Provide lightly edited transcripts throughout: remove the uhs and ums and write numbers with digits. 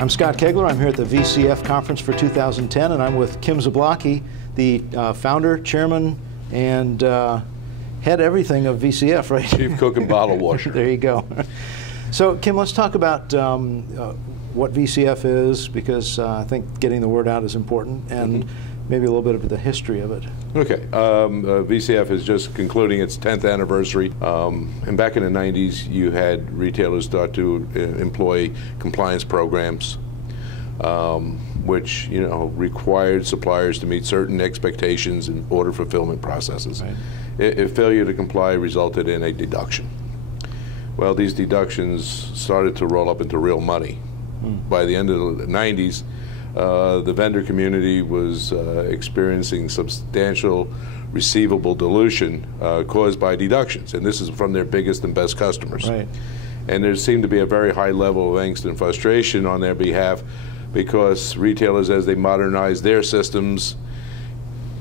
I'm Scott Koegler. I'm here at the VCF conference for 2010, and I'm with Kim Zablocky, the founder, chairman, and head everything of VCF, right? Chief cook and bottle washer. There you go. So, Kim, let's talk about what VCF is, because I think getting the word out is important, and maybe a little bit of the history of it. Okay. VCF is just concluding its 10th anniversary. And back in the 90s, you had retailers start to employ compliance programs, which required suppliers to meet certain expectations in order fulfillment processes. Right. If failure to comply resulted in a deduction. Well, these deductions started to roll up into real money. By the end of the 90s, the vendor community was experiencing substantial receivable dilution caused by deductions, and this is from their biggest and best customers. Right. And there seemed to be a very high level of angst and frustration on their behalf, because retailers, as they modernized their systems,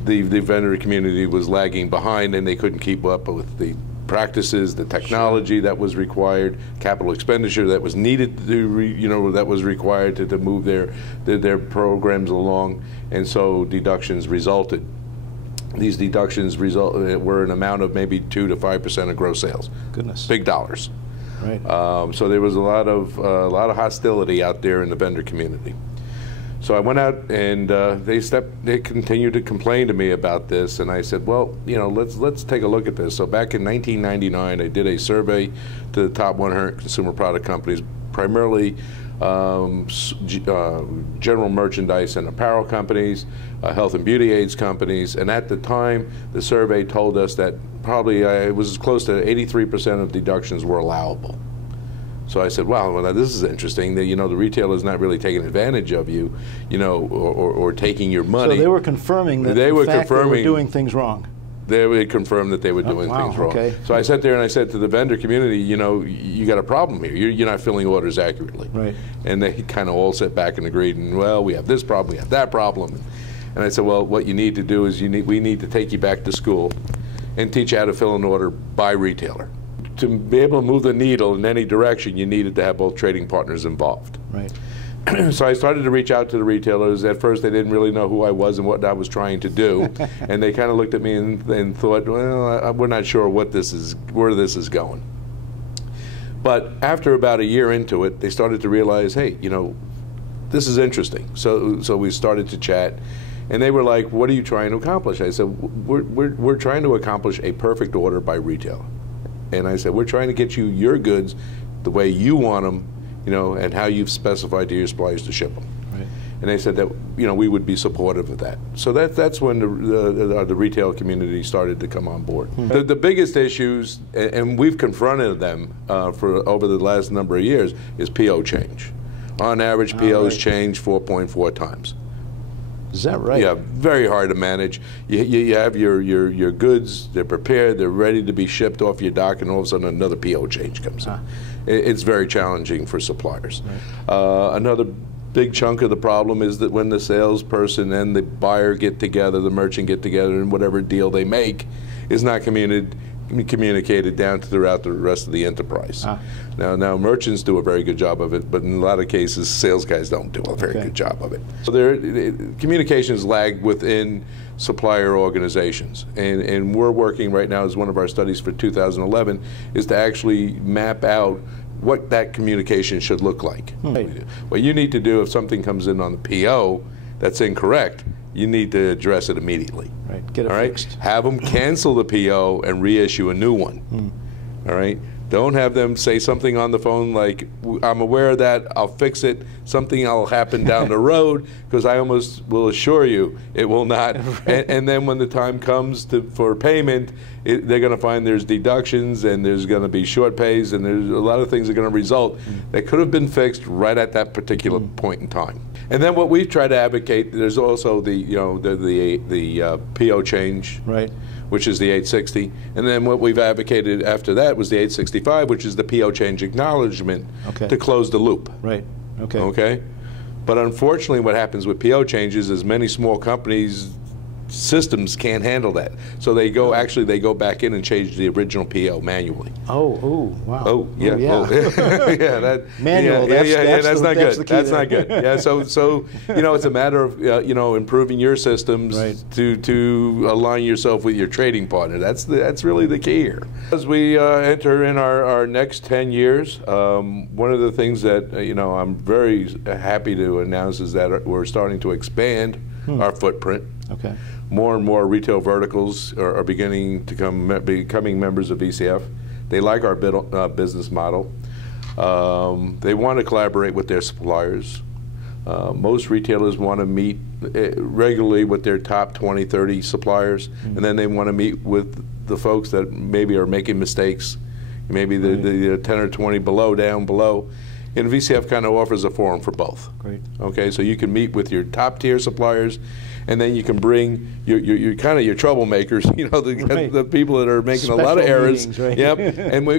the vendor community was lagging behind, and they couldn't keep up with the practices, the technology that was required, capital expenditure that was needed to, that was required to move their programs along, and so deductions resulted. These deductions were an amount of maybe 2 to 5% of gross sales. Goodness, big dollars. Right. So there was a lot of hostility out there in the vendor community. So I went out, and they continued to complain to me about this, and I said, well, let's take a look at this. So back in 1999, I did a survey to the top 100 consumer product companies, primarily general merchandise and apparel companies, health and beauty aids companies, and at the time, the survey told us that probably it was close to 83% of deductions were allowable. So I said, well, this is interesting. The retailer is not really taking advantage of you, or taking your money. So they were confirming that they were doing things wrong. They would confirm that they were doing things wrong. Okay. So I sat there and I said to the vendor community, you got a problem here. You're not filling orders accurately. Right. And they kind of all sat back and agreed. And well, we have this problem, we have that problem. And I said, well, what you need to do is we need to take you back to school and teach you how to fill an order by retailer. To be able to move the needle in any direction, you needed to have both trading partners involved. Right. So I started to reach out to the retailers. At first, they didn't really know who I was and what I was trying to do, and they kind of looked at me and thought, well, we're not sure where this is going. But after about a year into it, they started to realize, hey, this is interesting. So we started to chat. And they were like, what are you trying to accomplish? I said, we're trying to accomplish a perfect order by retailer. And I said, we're trying to get you your goods the way you want them, and how you've specified to your suppliers to ship them. Right. And they said that, we would be supportive of that. So that's when the retail community started to come on board. The biggest issues, and we've confronted them for over the last number of years, is PO change. On average, POs change 4.4 times. Is that right? Yeah, very hard to manage. You have your goods, they're prepared, they're ready to be shipped off your dock, and all of a sudden another PO change comes in. It's very challenging for suppliers. Right. Another big chunk of the problem is that when the salesperson and the buyer get together, the merchant get together, and whatever deal they make is not communicated down throughout the rest of the enterprise. Now merchants do a very good job of it, but in a lot of cases, sales guys don't do a very good job of it. So communications lag within supplier organizations, and we're working right now, as one of our studies for 2011, is to actually map out what that communication should look like. Right. What you need to do if something comes in on the PO that's incorrect, you need to address it immediately. Right. Get it fixed. Have them cancel the PO and reissue a new one. All right. Don't have them say something on the phone like, I'm aware of that, I'll fix it, something will happen down the road, because I almost will assure you it will not. And then when the time comes for payment, they're going to find there's deductions, and there's going to be short pays, and there's a lot of things that are going to result that could have been fixed right at that particular point in time. And then what we've tried to advocate, there's also the PO change. Right. Which is the 860, and then what we've advocated after that was the 865, which is the PO change acknowledgement to close the loop. Right. Okay. Okay. But unfortunately, what happens with PO changes is many small companies systems can't handle that. So they go, actually they go back in and change the original PO manually. Oh, wow. Oh, yeah. Oh, yeah. Oh. Yeah, that, manual, that's not good. That's there. not good. Yeah, so you know, it's a matter of you know, improving your systems to align yourself with your trading partner. That's really the key here. As we enter in our next 10 years, one of the things that you know, I'm very happy to announce is that we're starting to expand our footprint. Okay. More and more retail verticals are beginning to becoming members of VCF. They like our business model. They want to collaborate with their suppliers. Most retailers want to meet regularly with their top 20, 30 suppliers, and then they want to meet with the folks that maybe are making mistakes, maybe the 10 or 20 down below. And VCF kind of offers a forum for both. Great. Okay, so you can meet with your top tier suppliers, and then you can bring your kind of your troublemakers, you know, the people that are making Special a lot of errors. meetings, right? Yep.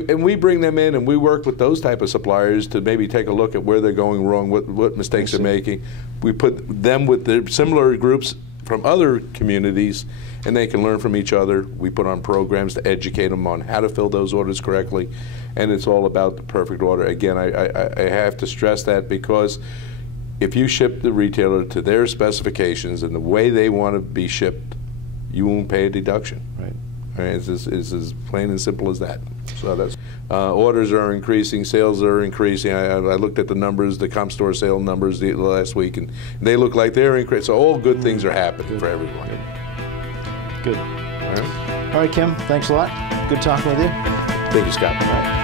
and we bring them in, and we work with those type of suppliers to maybe take a look at where they're going wrong, what mistakes they're making. We put them with the similar groups from other communities, and they can learn from each other. We put on programs to educate them on how to fill those orders correctly, and it's all about the perfect order. Again, I have to stress that, because if you ship the retailer to their specifications and the way they want to be shipped, you won't pay a deduction. Right. It's as plain and simple as that. So that's orders are increasing, sales are increasing. I looked at the numbers, the comp store sale numbers the last week, and they look like they're increasing. So all good things are happening for everyone. Good. All right. All right, Kim. Thanks a lot. Good talking with you. Thank you, Scott.